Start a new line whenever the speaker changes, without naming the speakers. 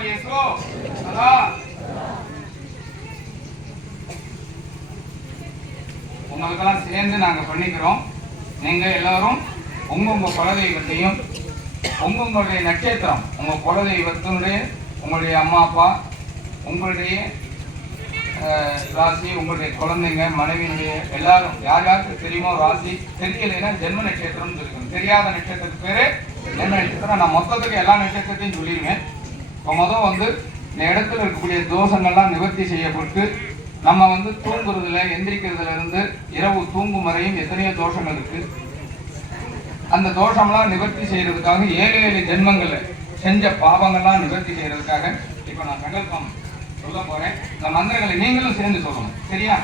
காரியேசு சதா உங்களுக்கெல்லாம் சேர்ந்து நாங்க பண்ணிக்கிறோம். நீங்க எல்லாரும் உங்க உங்க குலதெய்வத்தையும் உங்க உங்களுடைய நட்சத்திரம் உங்க குலதெய்வத்தினுடைய உங்களுடைய அம்மா அப்பா உங்களுடைய அஹ், ராசி உங்களுடைய குழந்தைங்க மனைவியினுடைய எல்லாரும் யார் யாருக்கு தெரியுமோ ராசி தெரியலைன்னா ஜென்ம நட்சத்திரம்னு இருக்கணும் தெரியாத நட்சத்திரத்துக்கு பேர் ஜென்ம நட்சத்திரம். நான் மொத்தத்துக்கு எல்லா நட்சத்திரத்தையும் சொல்லிடுவேன் மொதல் வந்து இந்த இடத்துல இருக்கக்கூடிய தோஷங்கள்லாம் நிவர்த்தி செய்யப்பட்டு நம்ம வந்து தூங்குறதுல எந்திரிக்கிறதுல இருந்து இரவு தூங்கும் வரையும் எத்தனையோ தோஷங்கள் இருக்கு. அந்த தோஷம்லாம் நிவர்த்தி செய்யறதுக்காக ஏழு ஏழு ஜென்மங்கள்ல செஞ்ச பாவங்கள்லாம் நிவர்த்தி செய்யறதுக்காக இப்போ நான் சங்கல்பம் சொல்ல போறேன். இந்த மந்திரங்களை நீங்களும் சேர்ந்து சொல்லணும். சரியா?